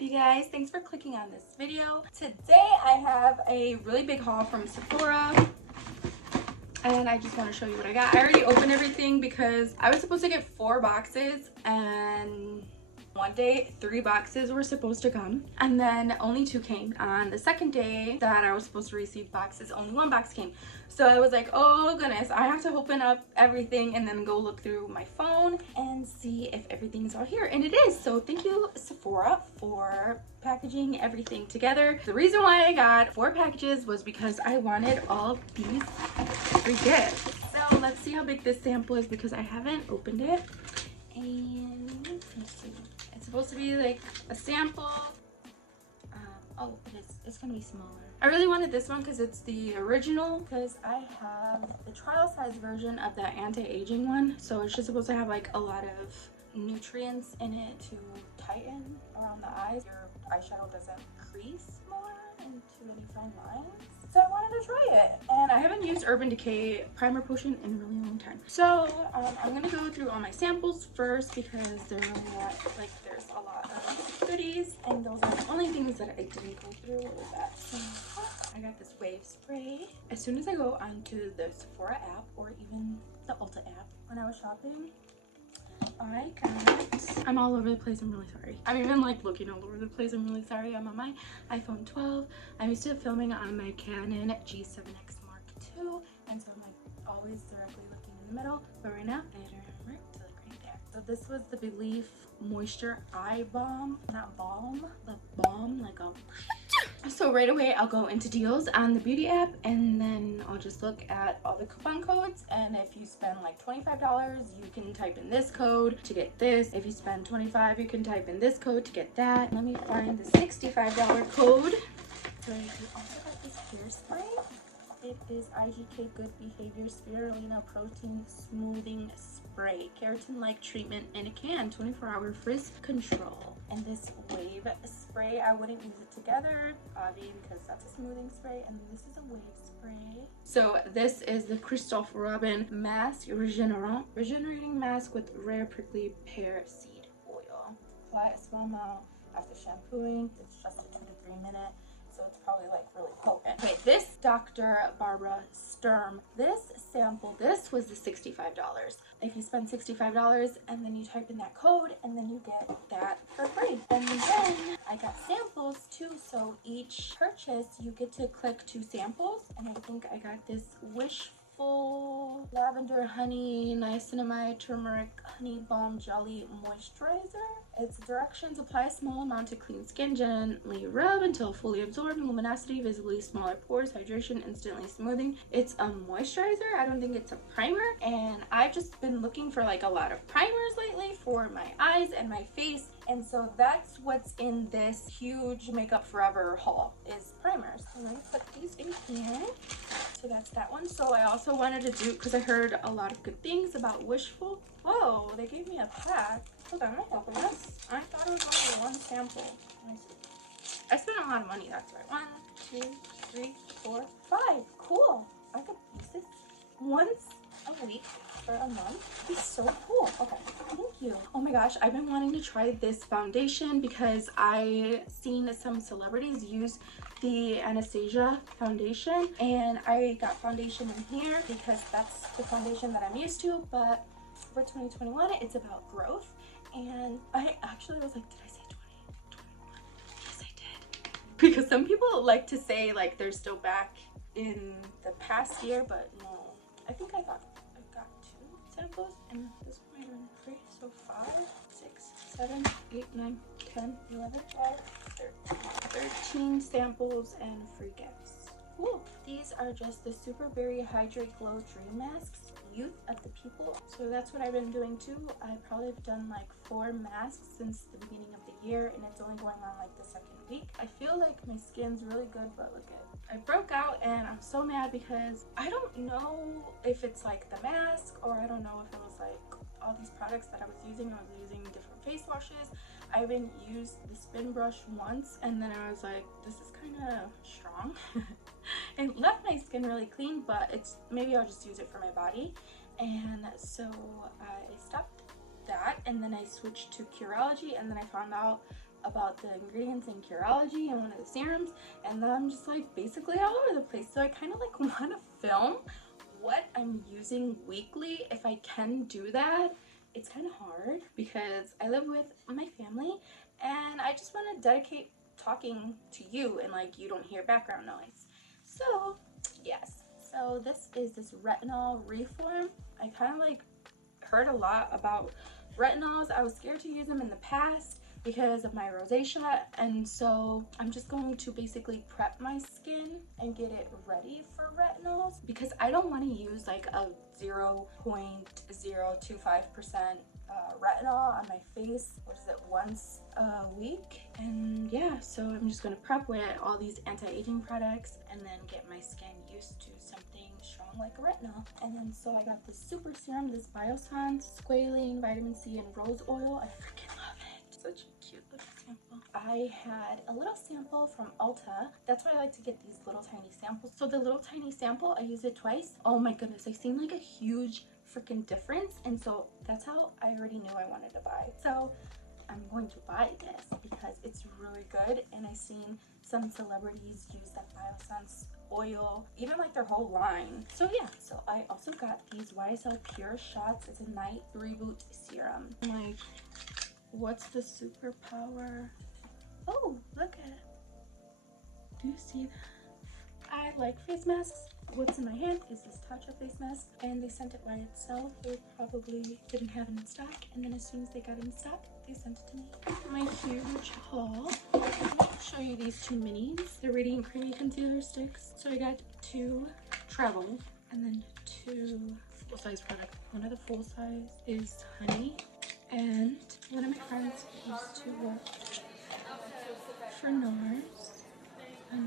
up, you guys? Thanks for clicking on this video. Today I have a really big haul from Sephora and I just want to show you what I got. I already opened everything because I was supposed to get 4 boxes and one day 3 boxes were supposed to come and then only 2 came. On the second day that I was supposed to receive boxes, only 1 box came. So I was like, oh goodness, I have to open up everything and then go look through my phone and see if everything's all here, and it is. So thank you, Sephora, for packaging everything together. The reason why I got 4 packages was because I wanted all these free gifts. So let's see how big this sample is because I haven't opened it. And let's see. It's supposed to be like a sample. Oh, it's gonna be smaller. I really wanted this one because it's the original, because I have the trial size version of that anti-aging one. So it's just supposed to have like a lot of nutrients in it to tighten around the eyes. Your eyeshadow doesn't crease more into any fine lines. So I wanted to try it, and I haven't used Urban Decay primer potion in a really long time. So I'm gonna go through all my samples first because there's a lot of goodies, and those are the only things that I didn't go through with that. So I got this wave spray. As soon as I go onto the Sephora app or even the Ulta app, when I was shopping, I'm all over the place. I'm really sorry. I'm even like looking all over the place. I'm really sorry. I'm on my iPhone 12. I'm used to filming on my Canon G7X Mark II, and so I'm like always directly looking in the middle. But right now, I gotta remember to look right there. So this was the Belief Moisture Eye Balm, not balm, but balm, like a. So right away I'll go into deals on the beauty app, and then I'll just look at all the coupon codes, and if you spend like $25 you can type in this code to get this. If you spend $25 you can type in this code to get that. Let me find the $65 code. So you also got this hairspray. It is IGK Good Behavior Spirulina Protein Smoothing Spray. Keratin-like treatment in a can. 24-hour frizz control. And this wave spray, I wouldn't use it together, Avi, because that's a smoothing spray. And this is a wave spray. So this is the Christophe Robin Mask Regenerating Mask with Rare Prickly Pear Seed Oil. Apply a small amount after shampooing. It's just a 2 to 3 minute. So it's probably like really potent. Okay, this Dr. Barbara Sturm, this sample, this was the $65. If you spend $65 and then you type in that code, and then you get that for free. And then I got samples too, so each purchase you get to click 2 samples, and I think I got this Wishful Lavender Honey Niacinamide Turmeric Honey Balm Jelly Moisturizer. Its directions: apply a small amount to clean skin, gently rub until fully absorbed, luminosity, visibly smaller pores, hydration, instantly smoothing. It's a moisturizer. I don't think it's a primer, and I've just been looking for like a lot of primers lately for my eyes and my face, and so that's what's in this huge Makeup Forever haul is primers. I'm gonna put these in here. So that's that one. So I also wanted to do, because I heard a lot of good things about Wishful. Whoa, they gave me a pack. Hold on, I'm gonna open this. I thought it was only 1 sample. Let me see. I spent a lot of money, that's right. 1, 2, 3, 4, 5. Cool. I could use this once a week for a month. It's so cool. Okay, thank you. Oh my gosh, I've been wanting to try this foundation because I seen some celebrities use the Anastasia foundation, and I got foundation in here because that's the foundation that I'm used to, but for 2021 it's about growth. And I actually was like, did I say 2021? Yes, I did. Because some people like to say like they're still back in the past year, but no. I think I got 2 samples, and this one might have been 3. So 5, 6, 7, 8, 9, 10, 11, 12, 13 samples and free gifts. Cool. These are just the Super Berry Hydrate Glow Dream Masks, Youth of the People. So that's what I've been doing too. I probably have done like 4 masks since the beginning of the year, and it's only going on like the 2nd week. I feel like my skin's really good, but look at, I broke out and I'm so mad because I don't know if it's like the mask, or I don't know if it was like all these products that I was using. I was using different face washes. I even used the spin brush once, and then I was like, this is kind of strong. It left my skin really clean, but it's maybe I'll just use it for my body. And so I stopped that, and then I switched to Curology, and then I found out about the ingredients in Curology and one of the serums, and then I'm just like basically all over the place. So I kind of like want to film what I'm using weekly if I can do that. It's kind of hard because I live with my family and I just want to dedicate talking to you and like you don't hear background noise. So yes, so this is this retinol reform. I kind of like heard a lot about retinols. I was scared to use them in the past because of my rosacea, and so I'm just going to basically prep my skin and get it ready for retinols because I don't want to use like a 0.025% retinol on my face, what is it, once a week. And yeah, so I'm just going to prep with all these anti-aging products and then get my skin used to something strong like a retinol. And then so I got this super serum, this Biossance squalane, vitamin C, and rose oil. I freaking love it. Such a cute little sample. I had a little sample from Ulta. That's why I like to get these little tiny samples. So the little tiny sample, I used it twice. Oh my goodness, I seen like a huge freaking difference, and so that's how I already knew I wanted to buy. So I'm going to buy this because it's really good, and I've seen some celebrities use that Biossance oil, even like their whole line. So yeah, so I also got these YSL Pure shots. It's a night reboot serum. Like, what's the superpower? Oh, look at it. Do you see that? I like face masks. What's in my hand is this Tatcha face mask, and they sent it by itself. They probably didn't have it in stock, and then as soon as they got it in stock, they sent it to me. My huge haul. I'll show you these two minis. The Radiant Creamy Concealer Sticks. So I got 2 travel and then 2 full-size products. One of the full size is honey, and one of my friends used to work for Nars.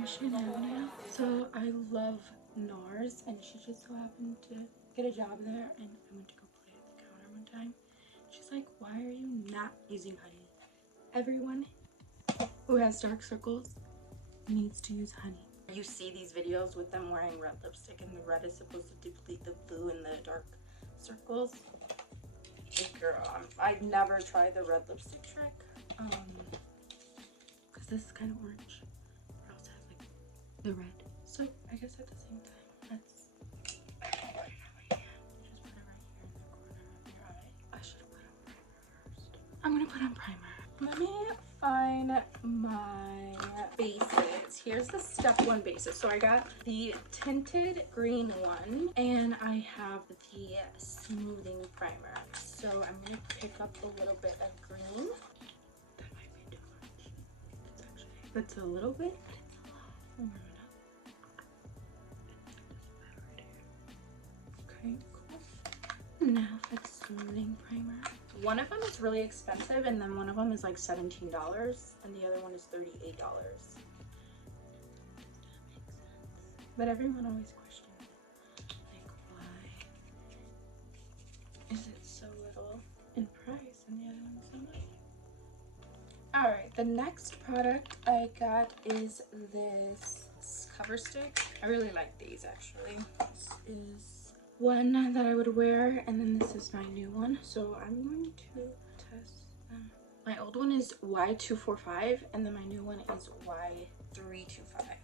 She didn't have any. So I love Nars, and she just so happened to get a job there, and I went to go play at the counter one time. She's like, why are you not using honey? Everyone who has dark circles needs to use honey. You see these videos with them wearing red lipstick, and the red is supposed to deplete the blue in the dark circles. Hey girl, I'd never tried the red lipstick trick because this is kind of orange. The red. So I guess at the same time, let's just put it right here in the corner of your eye. I should have put on primer first. I'm gonna put on primer. Let me find my bases. Here's the step 1 bases. So I got the tinted green one, and I have the smoothing primer. So I'm gonna pick up a little bit of green. That might be too much. It's a little bit, but it's a lot. Okay, cool. Now for the smoothing primer. One of them is really expensive, and then one of them is like $17, and the other one is $38. But everyone always questions, like, why is it so little in price and the other one's so much? Alright, the next product I got is this cover stick. I really like these actually. This is one that I would wear, and then this is my new one. So I'm going to test them. My old one is Y245, and then my new one is Y325.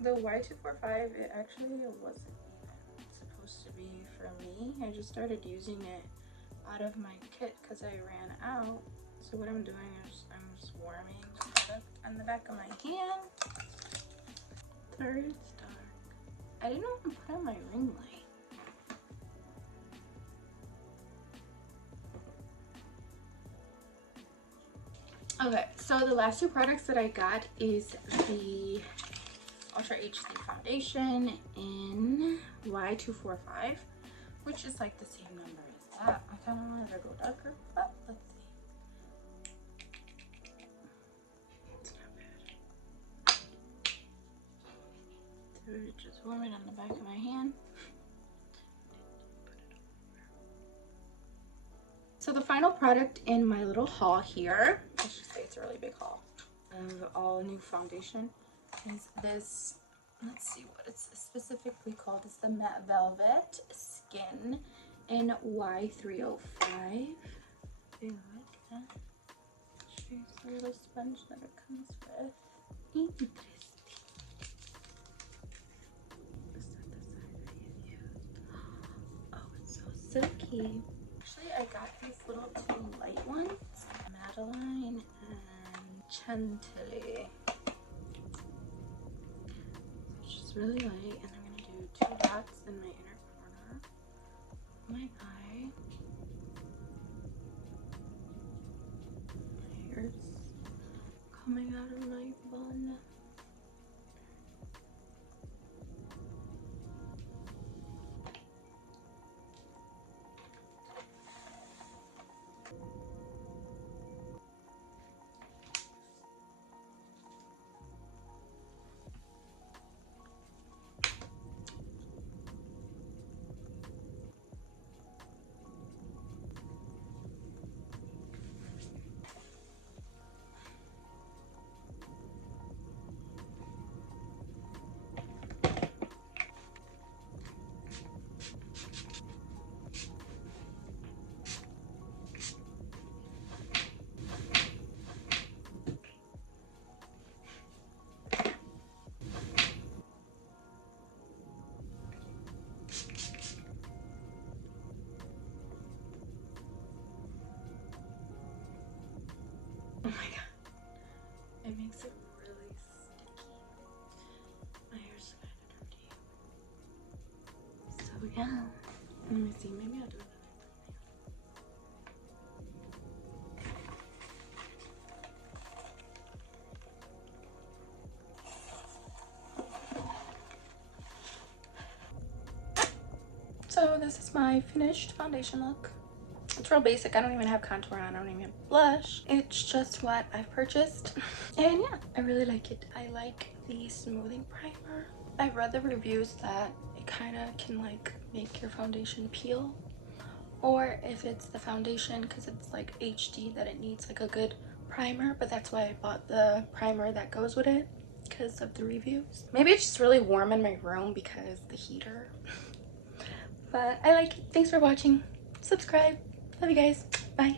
The Y245, it actually wasn't even supposed to be for me. I just started using it out of my kit because I ran out. So what I'm doing is I'm just warming the product on the back of my hand. Sorry, it's dark. I didn't want to put on my ring light. Okay, so the last 2 products that I got is the Ultra HD Foundation in Y245, which is like the same number as that. I kind of wanted to go darker, but let's see. Just warm it on the back of my hand. So the final product in my little haul here, I should say it's a really big haul, of all new foundation, is this, let's see what it's specifically called. It's the Matte Velvet Skin in Y305. I like that. Here's the little sponge that it comes with. Interesting. Oh, it's so silky. Actually, I got these little two light ones, Madeline and Chantilly. It's just really light, and I'm gonna do 2 dots in my inner corner of my eye. My hair's coming out of my bun. Oh my god, it makes it really sticky. My hair's kind of dirty. So yeah, let me see, maybe I'll do another thumbnail. So this is my finished foundation look. It's real basic. I don't even have contour on. I don't even have blush. It's just what I've purchased. And yeah, I really like it. I like the smoothing primer. I've read the reviews that it kind of can like make your foundation peel. Or if it's the foundation, because it's like HD, that it needs like a good primer. But that's why I bought the primer that goes with it, because of the reviews. Maybe it's just really warm in my room because the heater. But I like it. Thanks for watching. Subscribe. Love you guys. Bye.